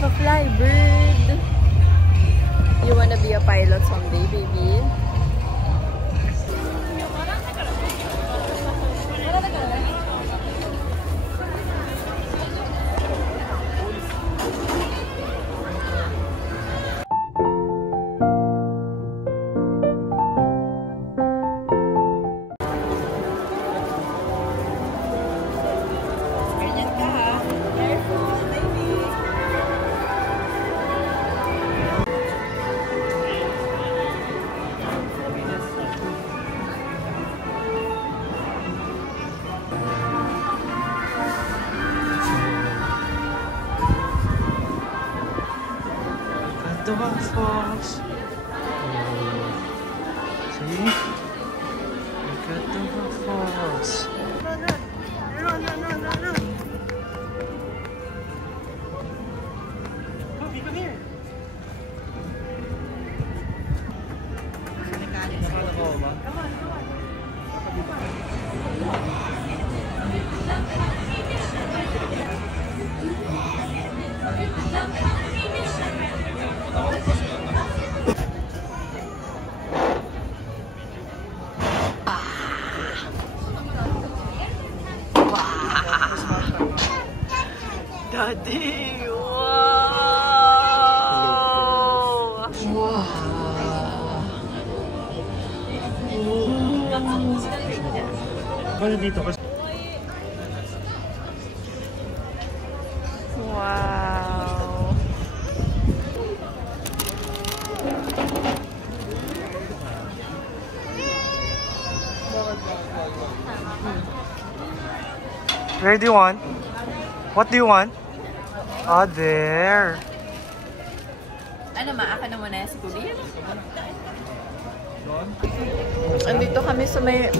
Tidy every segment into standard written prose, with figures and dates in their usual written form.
Naka-fly, bird! You wanna be a pilot someday, baby? Catawa Falls. See? Catawa Falls. Come here. Daddy! Wow! Wow! Wala dito kasi. Wow! Where do you want? What do you want? Oh, there. Ano, maaka na muna si Kubi? Andito kami sa may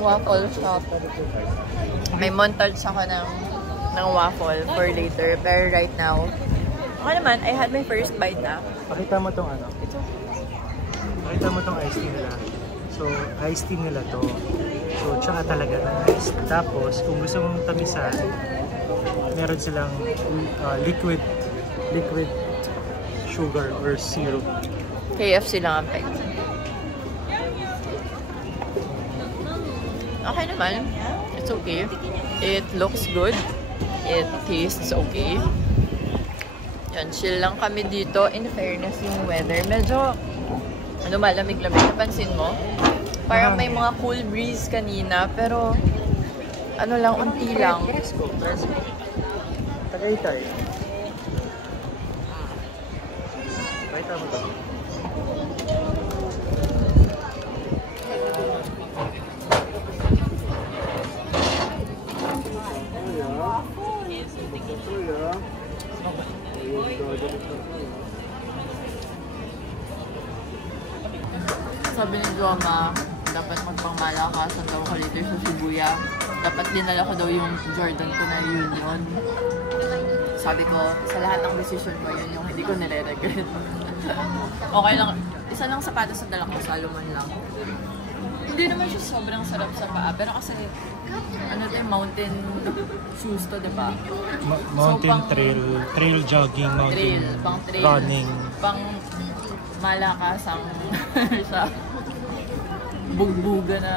waffle shop. May montage ako ng waffle for later. Pero right now, ako naman, I had my first bite na. Pakita mo tong ano. Pakita mo tong iced tea nila. So, iced tea nila to. So, tsaka talaga na iced. Tapos, kung gusto mong tamisan, meron silang liquid sugar or syrup. KFC lang ang peg. Okay naman. It's okay. It looks good. It tastes okay. Yan, chill lang kami dito. In fairness, yung weather, medyo malamig-lamig. Napansin mo? Parang may mga cool breeze kanina, pero ano lang, unti lang. Let's go. Tagaytay. Pakita mo to. Sabi ni Joma, dapat magpangmalakasan daw ako later sa Shibuya. Dapat dinala ko daw yung Jordan ko na Union. Sabi ko, sa lahat ng decision ko, yun yung hindi ko nire-regret. Okay lang, isa lang sapatos sa dala ko, Salomon lang. Hindi naman siya sobrang sarap sa paa, pero kasi, ano ito yung mountain shoes to, diba? Mountain so, trail jogging, mountain trail, running. Pang malakasang sa bugbuga na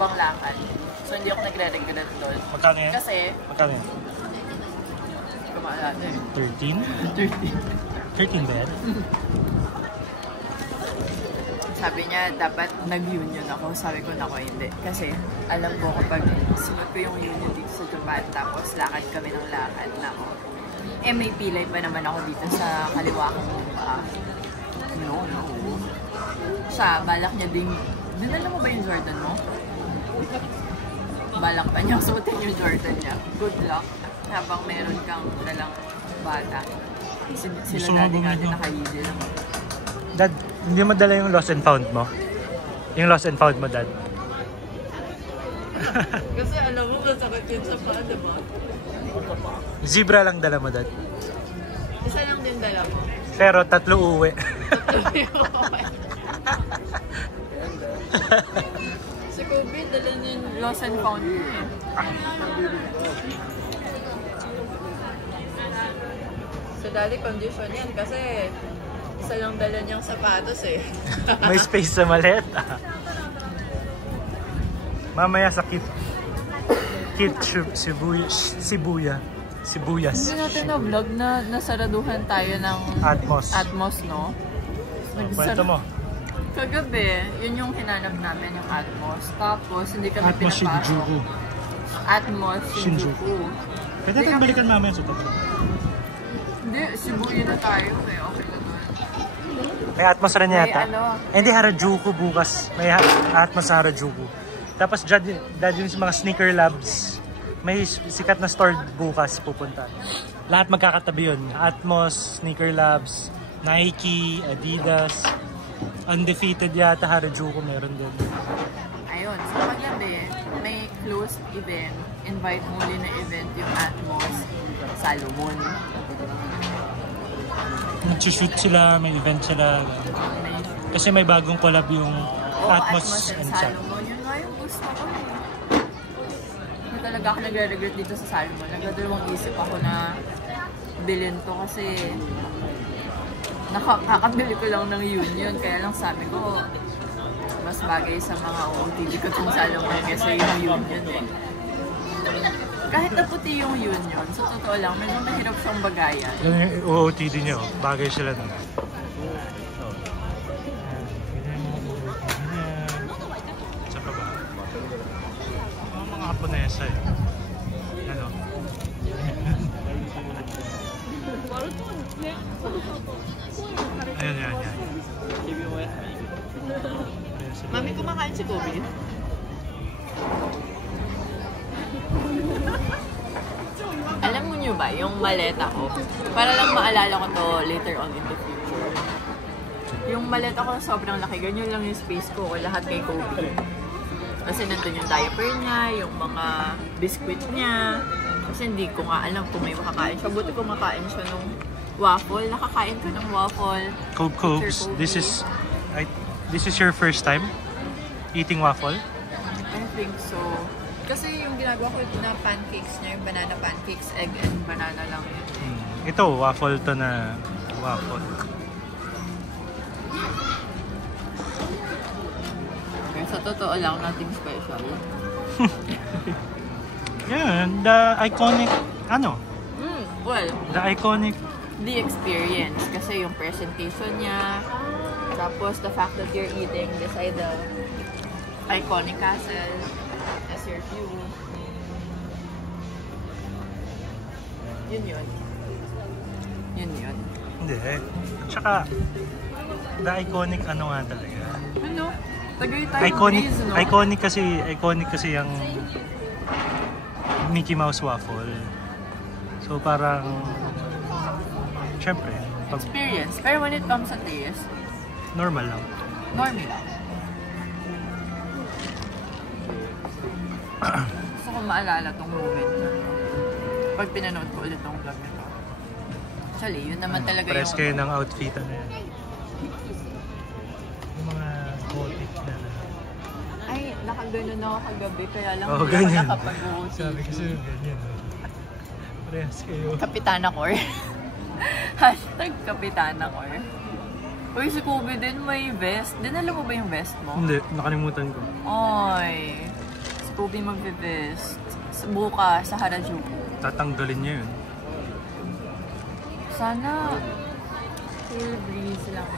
panglakad. So, hindi ako nagre-regret doon. Magkano yan? Kasi, magkano yan? kumaalala eh. 13? 13 ba yan? Sabi niya, dapat nag-union ako. Sabi ko, nako, hindi. Kasi, alam ko kapag sunod ko yung union dito sa Japan, tapos lakad kami ng lakad, nako. Eh, may pilay pa naman ako dito sa kaliwa kong mukha. No. Siya, balak niya din. Dinala mo ba yung Jordan mo? Balak pa niya suotin yung Jordan niya. Good luck. Habang meron kang dalang bata. Sila dati nga din naka-easy lang. Dad, hindi mo dala yung lost and found mo? Yung lost and found mo, Dad? Kasi alam mo, masakit yun sa paa, diba? Zebra lang dala mo, Dad? Isa lang din dala mo. Pero 3 uwi. Si Kobe, dala niya yung lost and found yun eh. daddy condition yan kasi isa lang dala niyang sapatos eh. May space sa maleta. Mamaya sa Sibuyas. Hindi natin na-vlog na nasaraduhan tayo ng Atmos, no? Kwento mo. Kagabi, yun yung hinanap namin, yung Atmos. Tapos, hindi kami Atmos pinapasok. Shinjuku. Atmos Shinjuku. Pwede natin balikan mamaya sa tabi. Hindi, Shibuya na tayo. Okay na doon. May Atmos rin yata. May ano? Hindi, Harajuku bukas. May Atmos sa Harajuku. Tapos dyan yung mga sneaker labs. May sikat na store bukas pupunta. Lahat magkakatabi yun. Atmos, sneaker labs, Nike, Adidas, Undefeated yata, Harajuku meron din. Ayun, so paggabi, may closed event. Invite muli na event yung Atmos Salomon. Nag-shoot sila, may event sila. Kasi may bagong collab yung Atmos and Salomon. Yun nga yung gusto ko eh. Hindi talaga ako nagre-regret dito sa Salomon. Nagdadalawang isip ako na bilhin to kasi nakakabili ko lang ng Union. Kaya lang sabi ko, mas bagay sa mga OOTD ko itong Salomon kasi yung Union eh. Kahit na puti yung Union, sa totoo lang, medyo mahirap siyang bagayan. Yung OOTD nyo, bagay sila na. Japonesa eh. Ano? Ayan. Mami, kumakain si Kobe. Alam mo nyo ba, yung maleta ko, para lang maalala ko to later on in the future. Yung maleta ko sobrang laki, ganyan lang yung space ko, lahat kay Kobe. Kasi nandun yung diaper niya, yung mga biscuit niya. Kasi hindi ko nga alam kung may makakain siya. Buti kung makain siya nung waffle. Nakakain ko ng waffle. Cobes, this is your first time eating waffle? I think so. Kasi yung ginagawa ko na pancakes niya, yung banana pancakes, egg and banana lang yun. Ito, waffle to na waffle. Sa totoo lang, nothing special. Yeah, the iconic, the iconic... The experience. Kasi yung presentation niya, tapos the fact that you're eating beside the iconic castle as your view. Yun. Hindi eh. Tsaka, the iconic ano nga talaga. Ano? Breeze, no? Iconic kasi yung Mickey Mouse waffle. So parang syempre, experience. Pero when it comes sa taste, normal lang. Normal lang. Gusto ko maalala tong moment na pag pinanood ko ulit tong vlog nito. Actually, yun naman talaga Press kayo ng outfit na yan. Ay, nakaganon ako kagabi, kaya lang ganyan. nakapag-OOTD. Sabi kasi ganyan. Press kayo. Kapitana Cor. Hashtag Kapitana Cor. Uy, si Kobe din may vest. Dinala mo ba yung vest mo? Hindi, nakalimutan ko. Oy, si Kobe magbe-vest. Bukas sa Harajuku. Tatanggalin niya yun. Sana cool breeze lang.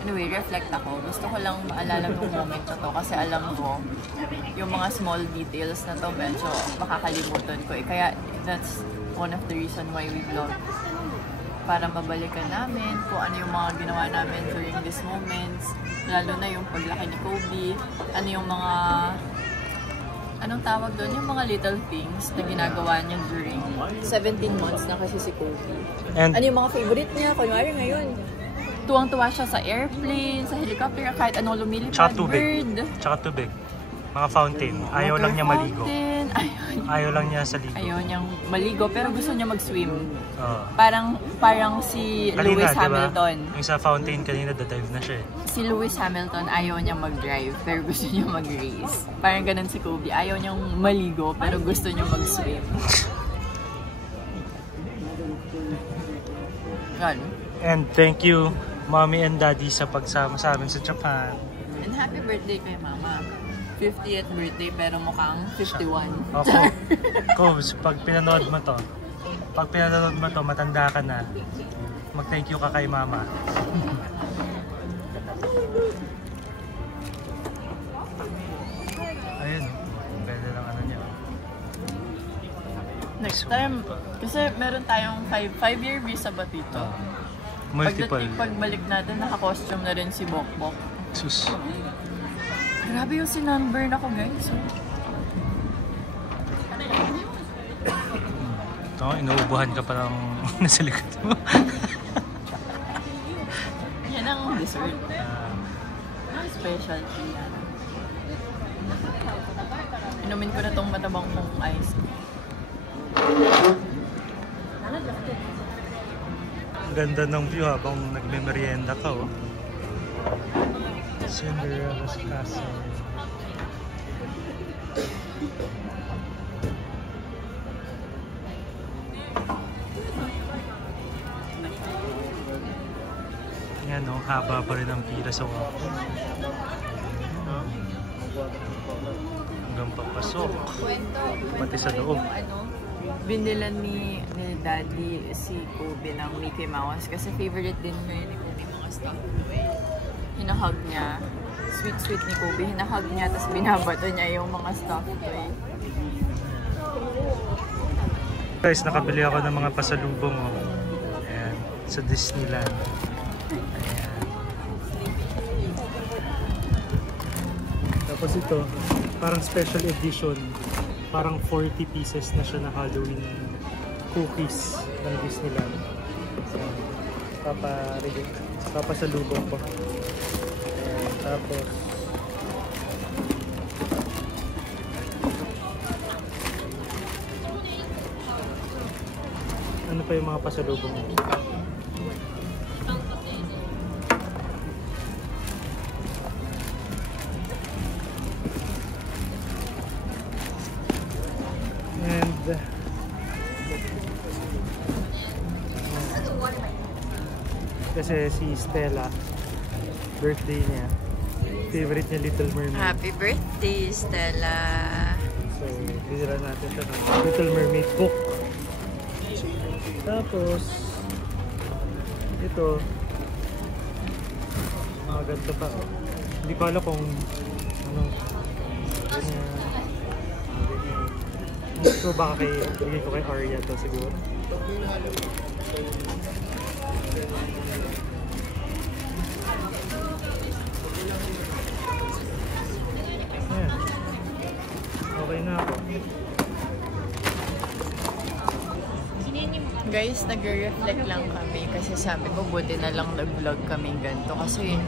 Anyway, reflect ako. Gusto ko lang maalala ng moment na to kasi alam ko yung mga small details na to medyo makakalimutan ko. Kaya that's one of the reason why we vlog. Para mabalikan namin kung ano yung mga ginawa namin during these moments. Lalo na yung paglaki ni Kobe. Ano yung mga... Anong tawag doon? Yung mga little things na ginagawa niya during 17 months na kasi si Kobe. And ano yung mga favorite niya? Kunwari ngayon, tuwang-tuwa siya sa airplane, sa helicopter, kahit anong lumilipad, bird. Tsaka tubig. Mga fountain. Ayaw lang niya maligo. Ayaw lang niya sa ligo. Ayaw niyang maligo, pero gusto niya mag-swim. Parang si kanina, Lewis diba? Hamilton. Yung sa fountain kanina, dive na siya eh. Si Lewis Hamilton, ayaw niya mag-drive, pero gusto niya mag-race. Parang ganun si Kobe. Ayaw niyang maligo, pero gusto niya mag-swim. Yan. And thank you, Mommy and Daddy, sa pagsama sa amin sa Japan. And happy birthday kay Mama. 50th birthday pero mukhang 51. Ako, Coves, pag pinanood mo to, matanda ka na, mag-thank you ka kay Mama. Ayun, ang ganda ng ano niya. Next time, kasi meron tayong 5-year visa ba dito? Multiple. Pagbalik natin, naka-costume na rin si Bokbok. Sus. Grabe yung sinunburn ako, guys. Ito, inuubuhan ka pa lang nasa likod mo. Yan ang dessert. Specialty yan. Inumin ko na tong matabang kong ice. Ang ganda ng view habang nagme-merienda ka, oh. Cinderella's Castle. Yan, oh, haba pa rin ang pila sa wapo. Hanggang papasok. Pati sa loob. Binilan ni Daddy si Kobe ng Mickey Mouse kasi favorite din ngayon ni Kobe mga stuff toy. Hinahug niya. Sweet ni Kobe. Hinahug niya tapos binabato niya yung mga stuff toy. Guys, nakabili ako ng mga pasalubong, oh. Ayan, sa Disneyland. Ayan. Tapos ito, parang special edition. Parang 40 pieces na siya na Halloween cookies ng Disneyland. So, papasalubong ko. Ayan, tapos ano pa yung mga pasalubong mo? And kasi si Stella, birthday niya, favorite niya Little Mermaid. Happy birthday, Stella! So, binila natin ito ng Little Mermaid book. Tapos ito, mga ganito pa, oh. Hindi ko alam kung ano, so baka bigay ko kay Arya to siguro. Ayan. Okay na ako. Guys, nagre-reflect lang kami kasi sabi ko buti na lang nag-vlog kaming ganito kasi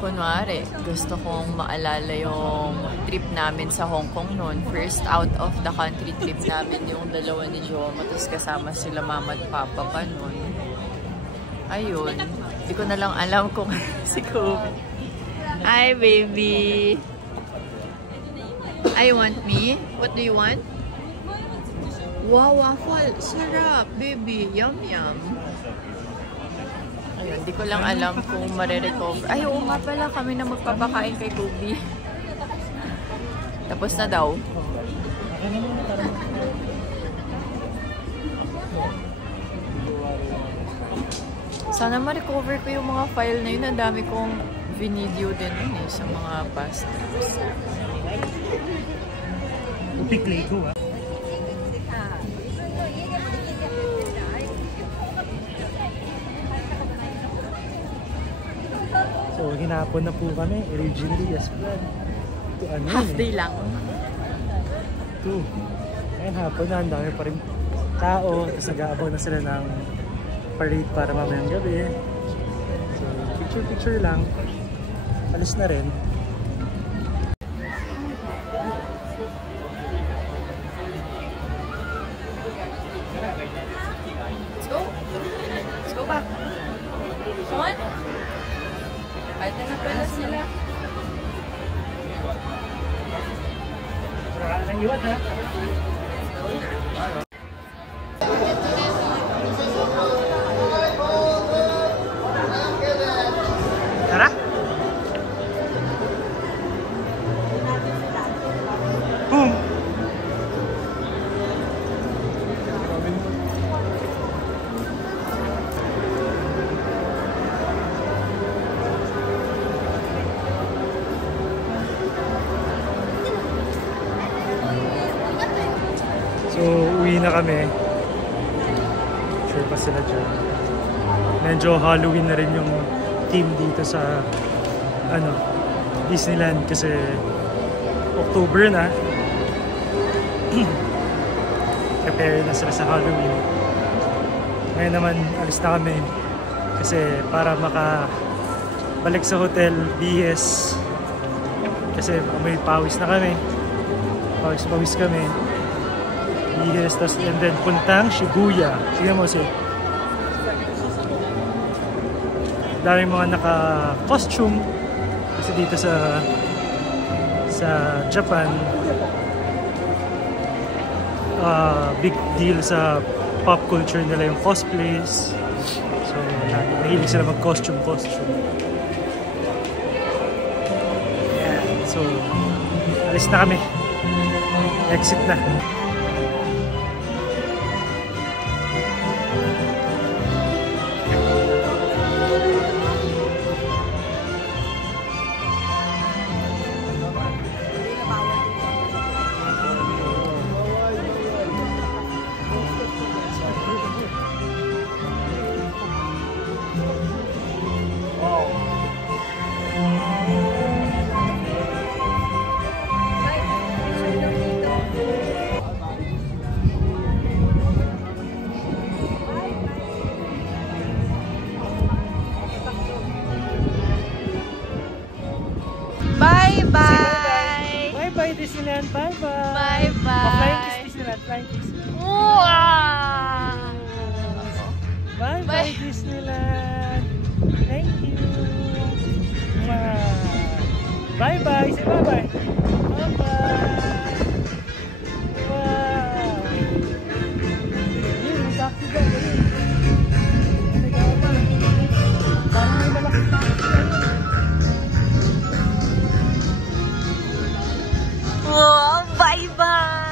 kunwari gusto kong maalala yung trip namin sa Hong Kong noon. First out of the country trip namin yung dalawa ni Joma tapos kasama sila mama at papa pa noon. Ayun, hindi ko na lang alam kung si Kobe. Hi baby! I want me? What do you want? Wow, waffle! Sarap, baby! Yum, yum! Ayun, di ko lang alam kung marirecover. Ay, oo nga pala, kami na magpapakain kay Kobe. Tapos na daw. Sana ma-recover ko yung mga file na yun. Ang dami kong video din yun eh, sa mga past trips. Upik Lego, ah. So, hinapon na po kami originally as planned. To ano Half day lang. To. Ngayon hapon na, ang dami pa rin tao. Tapos nag-aabaw na sila ng parade para mamayang gabi. So, picture-picture lang. Alis na rin. Let's go. Let's go back. Sean? Kahit na pala sila. Nang iwan ha? na kami. Sure pa sila dyan. Medyo Halloween na rin yung theme dito sa Disneyland kasi October na. Prepare na sila sa Halloween. Ngayon naman alis na kami kasi para makabalik sa hotel BS kasi may pawis na kami. Pawis kami. BS and then puntang Shibuya. Sige mo si daming mga naka-costume kasi dito sa Japan big deal sa pop culture nila yung cosplays. So nahilig sila mag-costume. Yeah. So alis na kami. Exit na. Bye-bye! Bye-bye Disneyland! Bye-bye! Bye-bye! Flying kiss Disneyland! Flying kiss! Wow! Bye-bye Disneyland! Thank you! Bye-bye! Say bye-bye! Bye-bye! Wow! Yun, may taxi dyan! Parang may malaking taxi dyan! Wow! Bye-bye!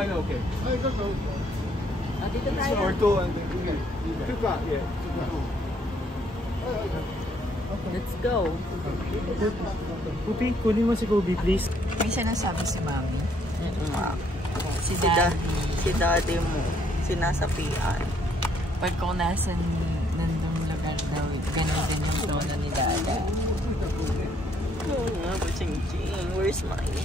Okay. Or two and then two car, yeah. Let's go! Pupi, kunin mo si Kobe please. May sinasabi si Mami. Si Si daddy mo, sinasapian. Pag kung nasa nandang lugar daw, ganun din yung tono ni Dada. Oo nga, ching-ching. Where's mine?